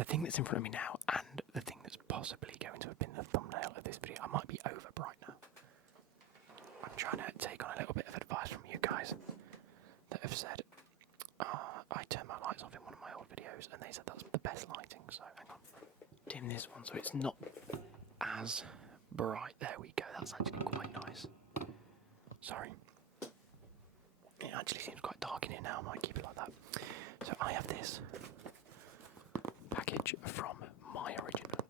the thing that's in front of me now and the thing that's possibly going to have been the thumbnail of this video, I might be over bright now. I'm trying to take on a little bit of advice from you guys that have said, I turned my lights off in one of my old videos and they said that's the best lighting, so hang on. Dim this one so it's not as bright. There we go, that's actually quite nice. Sorry. It actually seems quite dark in here now, I might keep it like that. So I have this package from myorigins.com.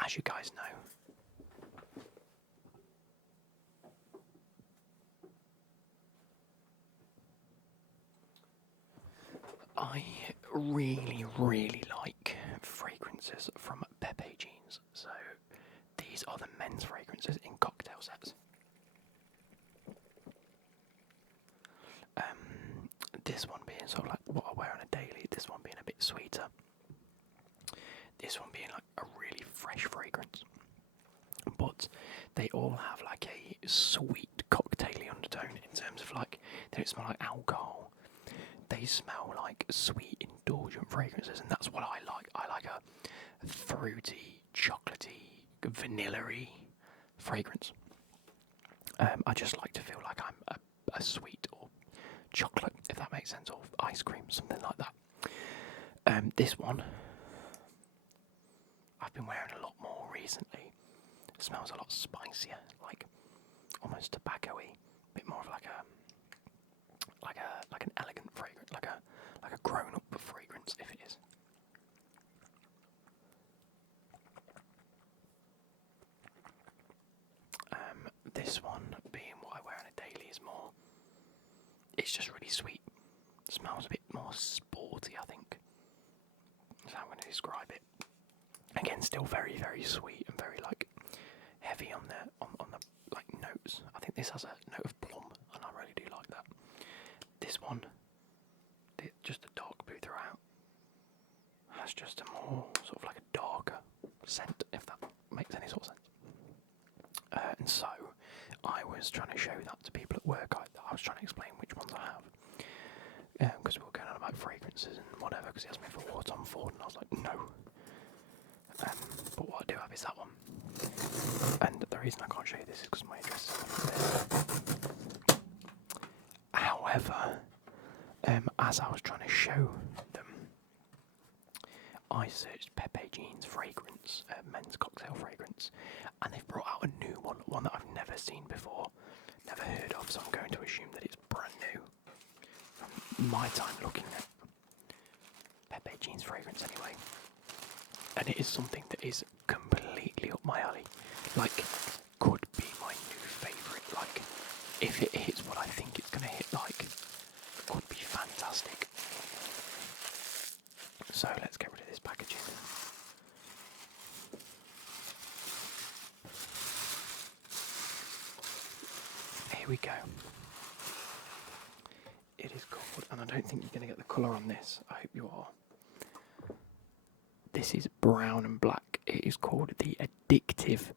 As you guys know, I really like fragrances from Pepe Jeans. So these are the men's fragrances in cocktail sets. This one being sort of like what I wear on a daily, this one being a bit sweeter, this one being like a really fresh fragrance. But they all have like a sweet cocktaily undertone in terms of like, they don't smell like alcohol. They smell like sweet, indulgent fragrances, and that's what I like. I like a fruity, chocolatey, vanilla-y fragrance. I just like to feel like I'm a sweet or chocolate, if that makes sense, or ice cream, something like that. This one I've been wearing a lot more recently. It smells a lot spicier, like almost tobacco-y, a bit more of like an elegant fragrance, like a grown-up fragrance, if it is. This one being what I wear on a daily is more. It's just really sweet. It smells a bit more sporty, I think. That's how I'm going to describe it. Again, still very sweet and very like heavy on the like notes. I think this has a note of plum, and I really do like that. This one, just a dark blue throughout, has just a more sort of like a darker scent, if that makes any sort of sense. And so, I was trying to show that to people at work. I was trying to explain which ones I have. Because we were going on about fragrances and whatever, because he asked me for what Tom Ford, and I was like, no. But what I do have is that one. And the reason I can't show you this is because my address is there. However, as I was trying to show them, I searched Pepe Jeans fragrance, men's cocktail fragrance, and they've brought out a new one that I've never seen before, never heard of, so I'm going to assume that it's brand new. From my time looking at Pepe Jeans fragrance anyway. And it is something that is completely up my alley. Like, could be my new favourite. Like, if it hits what I think it's going to hit, like, could be fantastic. So let's get rid of this packaging. Here we go. It is called, and I don't think you're going to get the colour on this. I hope you are. This is brown and black. It is called the Addictive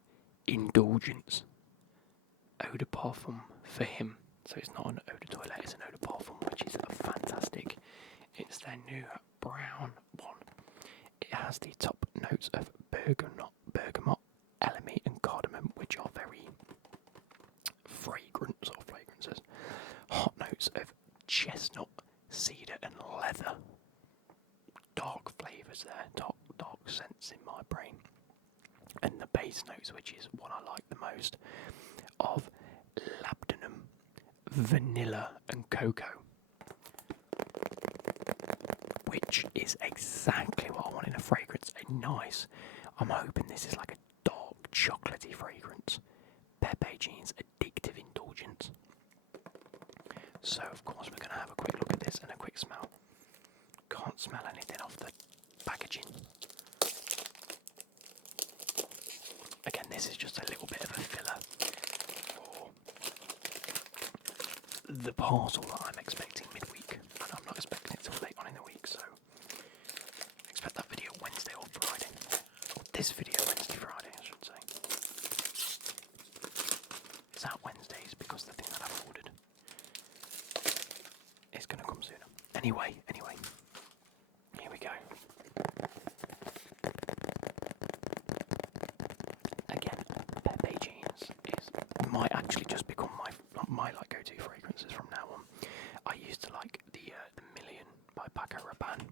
Indulgence Eau de Parfum for him. So it's not an eau de toilette, it's an eau de parfum, which is fantastic. It's their new brown one. It has the top notes of bergamot, elemi and cardamom, which are very fragrant sort of fragrances. Hot notes of chestnut, cedar and leather. Dark flavours there, dark scents in my brain. And the base notes, which is what I like the most, of labdanum, vanilla and cocoa. Which is exactly what I want in a fragrance. I'm hoping this is like a dark chocolatey fragrance. Pepe Jeans Addictive Indulgence. So of course we're going to have a quick look at this and a quick smell. Can't smell anything off the packaging. Again, this is just a little bit of a filler for the parcel that I'm expecting midweek, and I'm not expecting it till late on in the week, so expect that video Wednesday or Friday. Or this video Wednesday, Friday, I should say. It's out Wednesdays because the thing that I've ordered Anyway, here we go. Again, Pepe Jeans might actually just become my like go-to fragrances from now on. I used to like the Million by Paco Rabanne,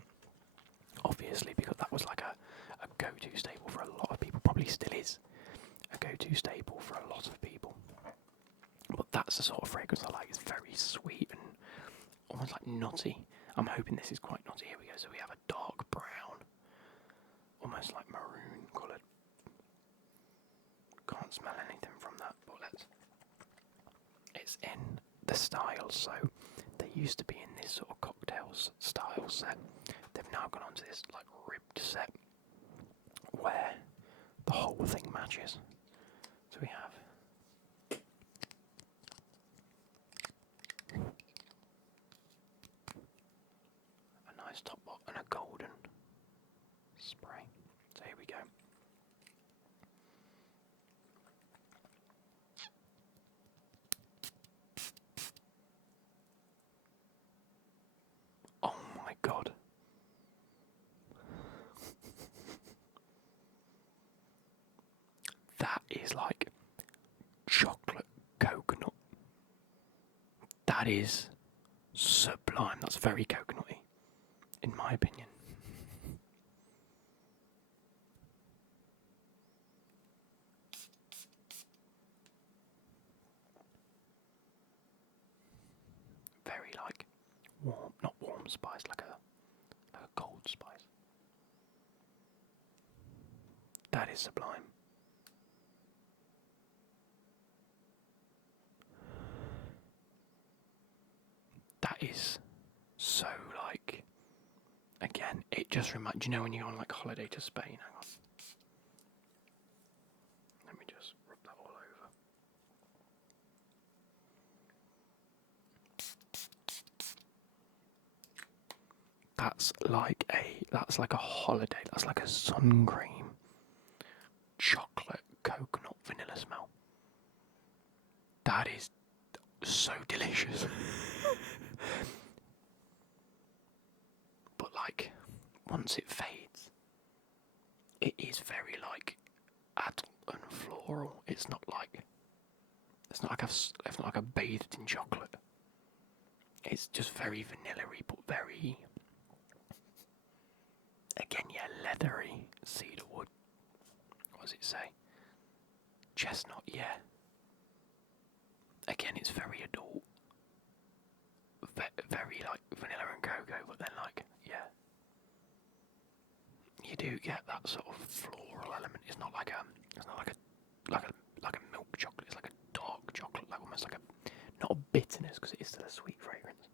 obviously, because that was like a go-to staple for a lot of people. Probably still is a go-to staple for a lot of people. But that's the sort of fragrance I like. It's very sweet and almost like nutty. I'm hoping this is quite nutty. Here we go. So we have a dark brown, almost like maroon coloured. Can't smell anything from that, but it's in the style. So they used to be in this sort of cocktails style set. They've now gone on to this like ribbed set where the whole thing matches. So we have a nice top bot and a golden spray. So here we go. Oh my god. That is like chocolate coconut. That is sublime. That's very coconutty, in my opinion. Very like warm, not warm spice, like a cold spice. That is sublime. That is so like, again, it just reminds, you know when you go on like holiday to Spain, hang on. Let me just rub that all over. That's like a holiday, that's like a sun cream, chocolate, coconut, vanilla smell. That is so delicious. But like, once it fades, it is very like adult and floral. It's not like I've bathed in chocolate. It's just very vanilla-y, but very, again, yeah, leathery. Cedar wood. What does it say? Chestnut, yeah. Again, it's very adult. Very like vanilla and cocoa, but then like, yeah. You do get that sort of floral element. It's not like a milk chocolate. It's like a dark chocolate, like almost like not a bitterness, because it is still a sweet fragrance.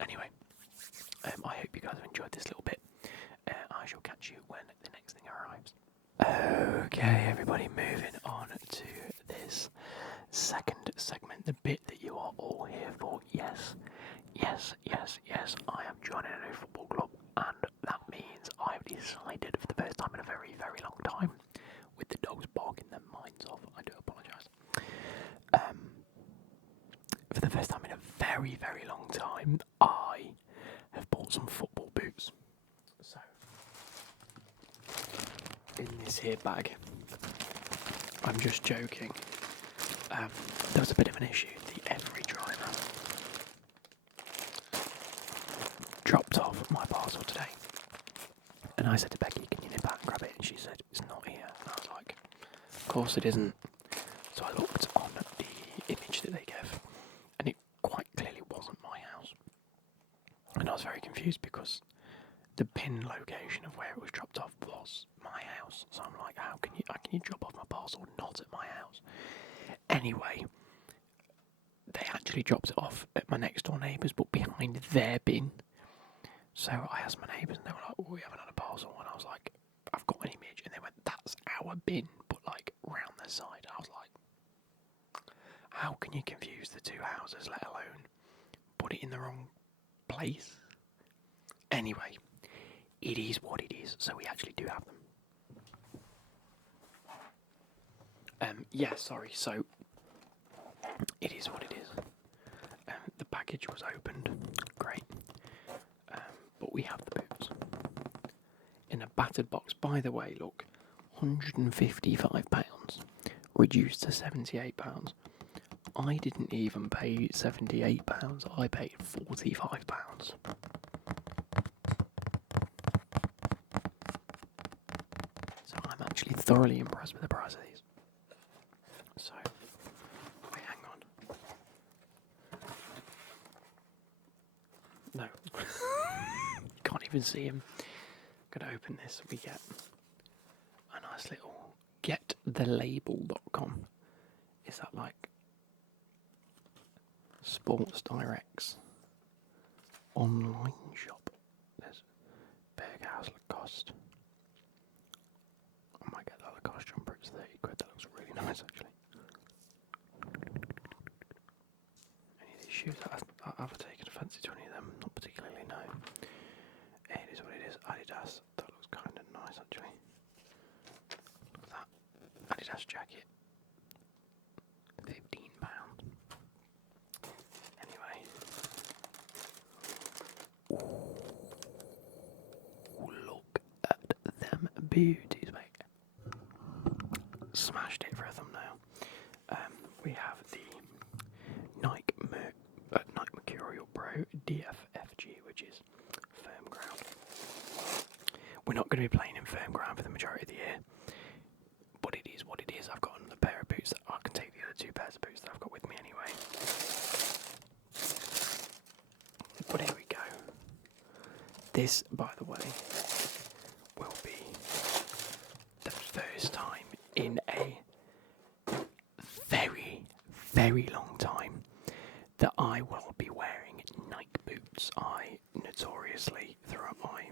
Anyway, I hope you guys have enjoyed this little bit. I shall catch you when the next thing arrives. Okay, everybody, moving on to this second segment, the bit that you are all here for. Yes, I am joining a new football club, and that means I've decided for the first time in a very, very long time, with the dogs barking their minds off, I do apologise. For the first time in a very, very long time, I have bought some football boots. So, in this here bag, I'm just joking. There was a bit of an issue. The Every driver dropped off my parcel today, and I said to Becky, "Can you nip out and grab it?" And she said, "It's not here." And I was like, "Of course it isn't." So I looked on the image that they gave, and it quite clearly wasn't my house. And I was very confused because the pin location of where it was dropped off was my house. So I'm like, how can you drop off my parcel not at my house? Anyway, they actually dropped it off at my next door neighbours, but behind their bin. So I asked my neighbours, and they were like, "Oh, we haven't had a parcel." And I was like, "I've got an image," and they went, "That's our bin, but like round their side." I was like, how can you confuse the two houses, let alone put it in the wrong place? Anyway, it is what it is, so we actually do have them. Sorry, so it is what it is. The package was opened, great. we have the boots in a battered box. By the way, look, £155 reduced to £78. I didn't even pay £78. I paid £45. So I'm actually thoroughly impressed with the price of these. So, wait, hang on. No. Can't even see him. Gonna open this. We get a nice little getthelabel.com. Is that like Sports Direct's online shop? There's Berghaus Lacoste. I might get that Lacoste jumper. It's £30. That looks really nice, actually. Any of these shoes I've ever taken a fancy to any of them? Not particularly, no. It is what it is. Adidas. That looks kind of nice, actually. Look at that. Adidas jacket. £15. Anyway. Ooh, look at them beauties, mate. Smashed it for a thumbnail. We have the Nike Mercurial Pro DFFG, which is firm ground. We're not going to be playing in firm ground for the majority of the year, but it is what it is. I've got another pair of boots that I can take the other two pairs of boots that I've got with me anyway. But here we go. This, by the way, will be the first time in a very, very long time that I will be wearing Nike boots. I notoriously, throughout my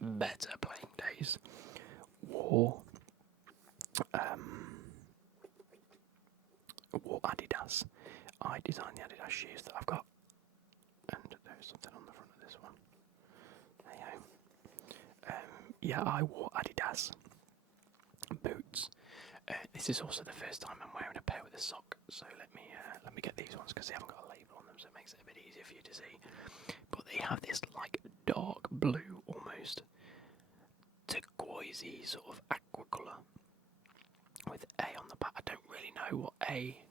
better playing days, wore Adidas. I designed the Adidas shoes that I've got, and there's something on the front of this one. There you go. Yeah, I wore Adidas boots. This is also the first time I'm wearing a pair with a sock. So let me get these ones because they haven't got a label on them, so it makes it a bit easier for you to see. But they have this like dark blue, almost turquoisey sort of aqua colour with A on the back. I don't really know what A.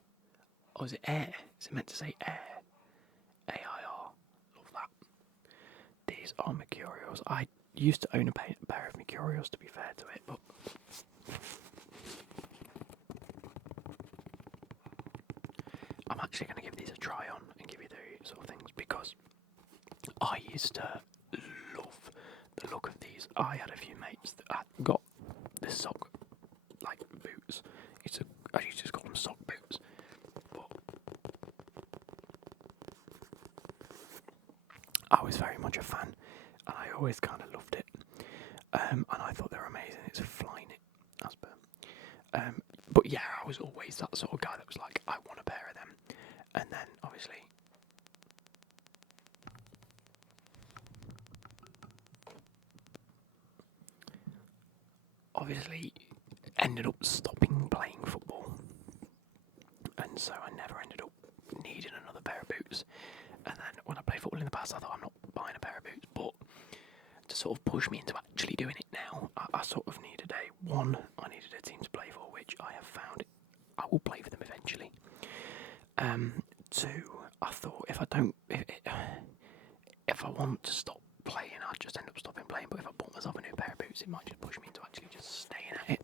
Oh, is it air? Is it meant to say air? A-I-R. Love that. These are Mercurials. I used to own a pair of Mercurials, to be fair to it, but I'm actually going to give these a try on and give you the sort of things because I used to love the look of these. I had a few mates that had got this sock like boots. I used to just call them sock boots. But I was very much a fan and I always kind of loved it. And I thought they were amazing. It's flying it, as per. But yeah, I was always that sort of guy that was like, I want a pair of them. And then, obviously ended up stopping playing football. And so I never ended up needing another pair of boots. And then when I played football in the past, I thought I'm not buying a pair of boots. But to sort of push me into actually doing it now, I sort of needed I needed a team to play for, which I have found. I will play for them eventually. Two, I thought if I want to stop playing, I'd just end up stopping playing. But if I bought myself a new pair of boots, it might just push me into actually just staying at it.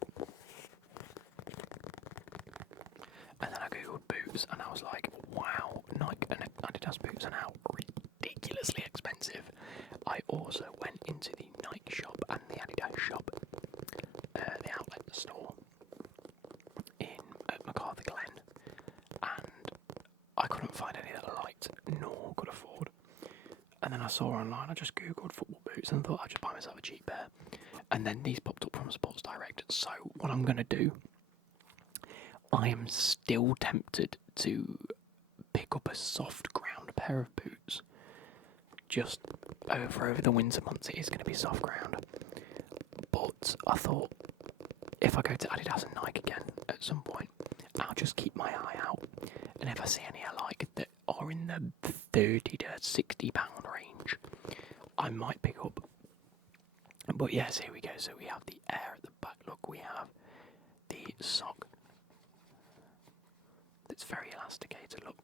And then I googled boots, and I was like, wow, Nike and Adidas boots are now ridiculously expensive. I also went into the Nike shop and the Adidas shop, the outlet store at MacArthur Glen, and I couldn't find any that I liked nor could afford. And then I saw online, I just googled football boots and thought I'd just buy myself a cheap pair. And then these popped up from Sports Direct. So what I'm going to do, I am still tempted to pick up a soft ground pair of boots. Just over the winter months, it is going to be soft ground. But I thought, if I go to Adidas and Nike again at some point, I'll just keep my eye out. And if I see any I like that are in the £30 to £60 range, I might pick up. But yes, here we go. So we have the air at the back. Look, we have the sock. That's very elasticated. Look.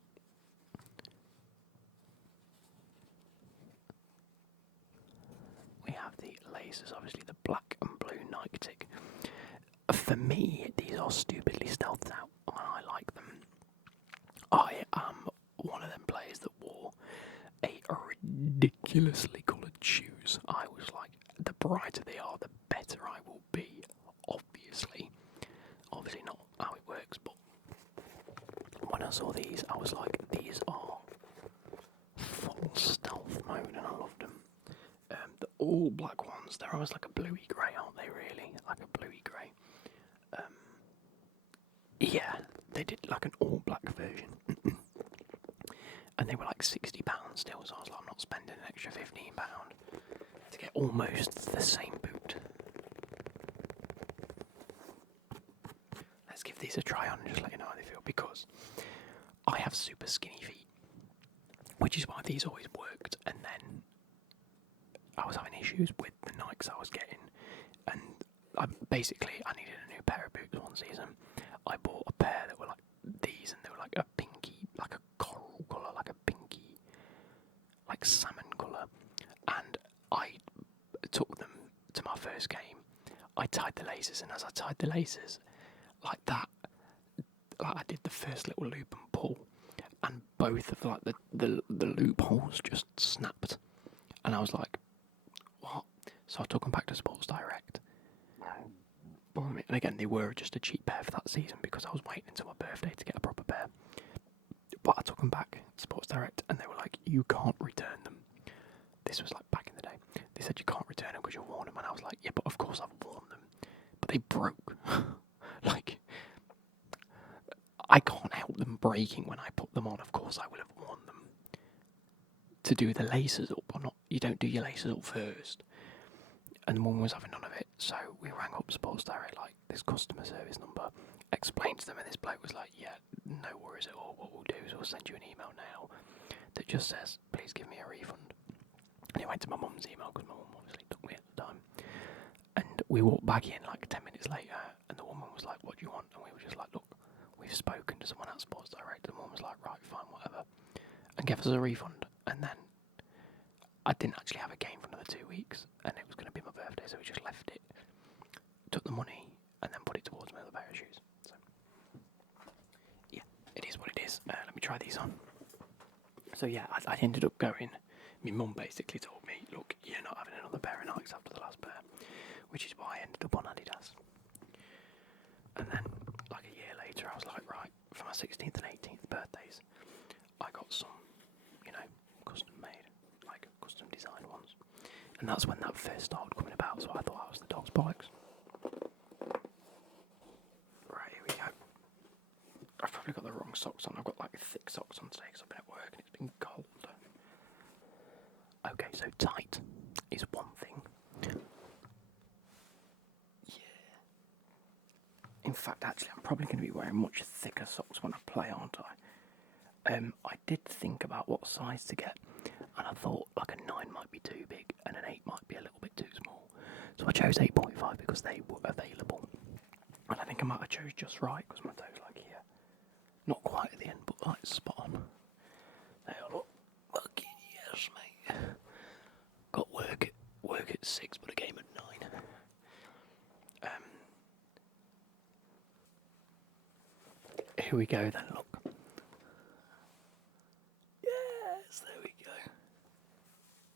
We have the laces, obviously the black and blue Nike tick. For me, these are stupidly stealthed out, and I like them. I am one of them players that wore a ridiculously coloured shoes. I was like, the brighter they are, the better I will be. Obviously not how it works, but when I saw these, I was like, these are full stealth mode, and I loved them. The all black ones, they're almost like a bluey grey, aren't they? Really, like a bluey grey. Yeah, they did like an all black version, and they were like £60 still. So I was like, I'm not spending an extra £15 to get almost the same boot. Let's give these a try on and just let you know how they feel, because I have super skinny feet, which is why these always worked. And then I was having issues with the Nikes I was getting, and I needed a new pair of boots one season. I bought a pair that were like these, and they were like a pinky, like a coral colour, like a pinky, like salmon colour, and I took them to my first game. I tied the laces, and as I tied the laces like that, like I did the first little loop and pull, and both of like the loopholes just snapped, and I was like, what? So I took them back to Sports Direct. And again, they were just a cheap pair for that season because I was waiting until my birthday to get a proper pair. But I took them back to Sports Direct, and they were like, you can't return them. This was like back in the day. They said you can't return them because you've worn them, and I was like, yeah, but of course I've worn them. But they broke. Like, I can't help them breaking when I put them on. Of course I would have worn them to do the laces up, or not. You don't do your laces up first. And the woman was having none of it, so we rang up Sports Direct, like, this customer service number, explained to them, and this bloke was like, yeah, no worries at all, what we'll do is we'll send you an email now that just says, please give me a refund. And it went to my mum's email, because my mum obviously took me at the time. And we walked back in like 10 minutes later, and the woman was like, what do you want? And we were just like, look, we've spoken to someone at Sports Direct. And the woman was like, right, fine, whatever, and gave us a refund. And then I didn't actually have a game for another 2 weeks, and it was going to be my birthday, so we just left it, took the money, and then put it towards my other pair of shoes. So, yeah, it is what it is. Let me try these on. So yeah, I ended up going. My mum basically told me, look, you're not having another pair of Nikes after the last pair, which is why I ended up on Adidas. And then, like a year later, I was like, right, for my 16th and 18th birthdays, I got some, custom made, like custom designed ones. And that's when that first started coming about, so I thought I was the dog's bollocks. Right, here we go. I've probably got the wrong socks on. I've got like thick socks on today because I've been at work and it's been cold. Okay, so tight is one thing. Yeah. In fact, actually, I'm probably going to be wearing much thicker socks when I play, aren't I? I did think about what size to get, and I thought like a 9 might be too big and an 8 might be a little bit too small. So I chose 8.5 because they were available. And I think I might have chose just right because my toe's like here. Not quite at the end, but like spot on. There, look. Fucking yes, mate. Got work at 6, but a game at 9. Here we go then, look. Yes, there we go.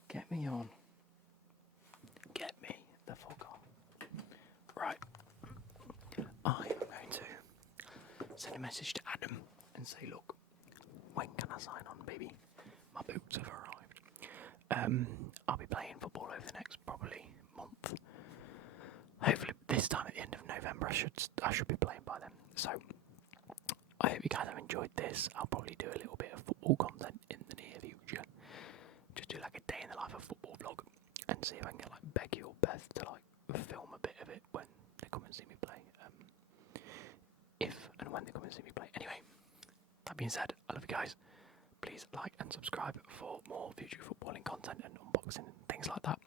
Get me on. Get me the fuck on. Right. I am going to send a message to Adam and say, look, when can I sign on, baby? My boots have arrived. I'll be playing football over the next probably month. Hopefully this time at the end of November I should be playing by then. So I hope you guys have enjoyed this. I'll probably do a little bit of football content in the near future. Just do like a day in the life of football vlog and see if I can get like Becky or Beth to like film a bit of it when they come and see me play. If and when they come and see me play. Anyway, that being said, I love you guys. Please like and subscribe for more future footballing content and unboxing. vlogs and things like that.